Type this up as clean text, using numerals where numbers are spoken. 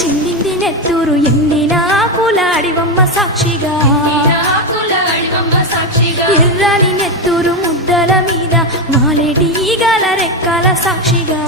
చిందింది నెత్తూరు ఎండిన ఆకులాడివమ్మ సాక్షిగా ఎర్రని నెత్తూరు ముద్దల మీద మాలేటి ఈగల రెక్కల సాక్షిగా